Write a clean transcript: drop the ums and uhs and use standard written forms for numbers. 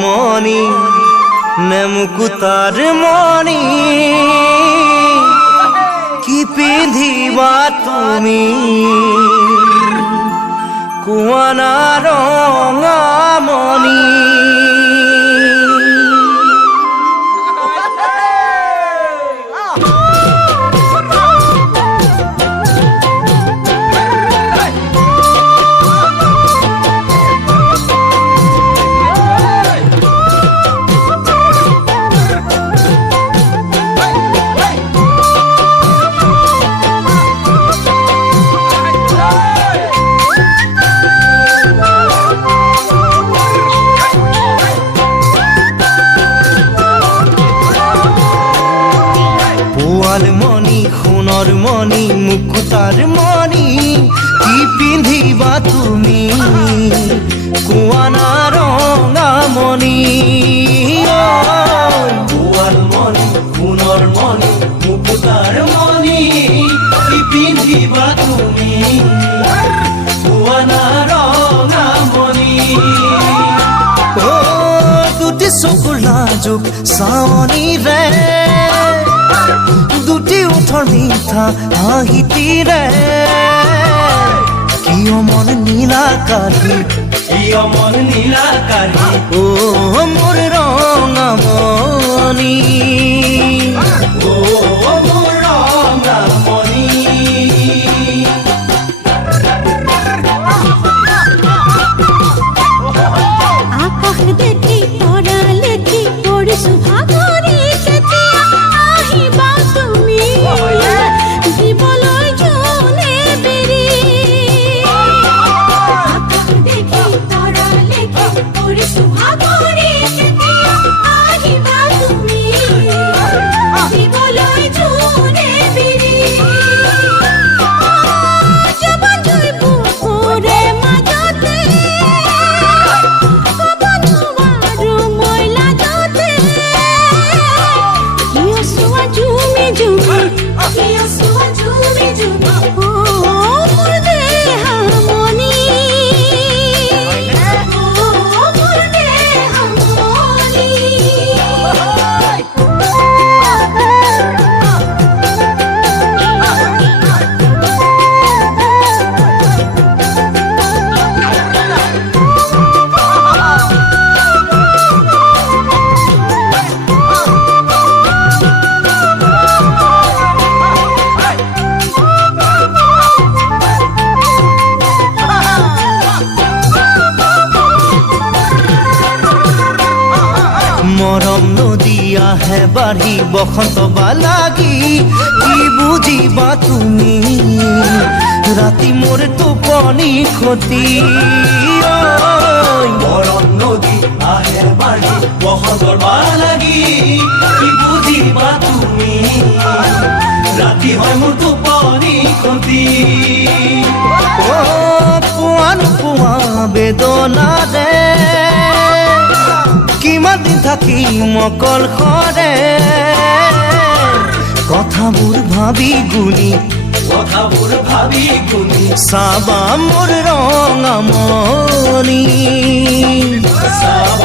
মণি নে মুকুতাৰ মণি কি পিন্ধিবা তুমি কুয়ানা ৰঙা মণি মণি সোণৰ মণি মুকুতাৰ মণি কি পিন্ধিবা তুমি কুৱানা ৰঙা মণি পোৱাল মণি সোণৰ মণি মুকুতাৰ মণি কি পিন্ধিবা তুমি কুৱানা ৰঙা মণি দুটি চকুৰ লাজুক চাৱনিৰে দুটি ওঠৰ মিঠা হাঁহিটিৰে কিয় মন নীলাকাৰী মন নীলাকাৰী ও মোৰ ৰঙা মণি ও মোৰ ৰঙা মণি আকাশ দেখি তৰা লেখি কৰিছো ভাগৰি কেতিয়া আহিবা তুমি দিবলৈ জোনে বেৰি আকাশ দেখি তৰা লেখি কৰিছো ভাগৰি কেতিয়া আহিবা তুমি দিবলৈ জোনে বেৰি জবান জুই পুখুৰে মাজতে মৰম নদী আহে বাঢ়ি বসন্ত লাগি কি বুজিবা তুমি ৰাতি মোৰ টোপনি ক্ষতি মৰম নদী আহে বাঢ়ি বসন্তৰ লাগি কি বুজিবা তুমি ৰাতি হয় মোৰ টোপনি ক্ষতি পোৱা নোপোৱা বেদনাৰে কিমান দিন থাকিম অকলশৰে কথাবোৰ ভাবি গুণি চাবা মোৰ ৰঙা মণি চাবা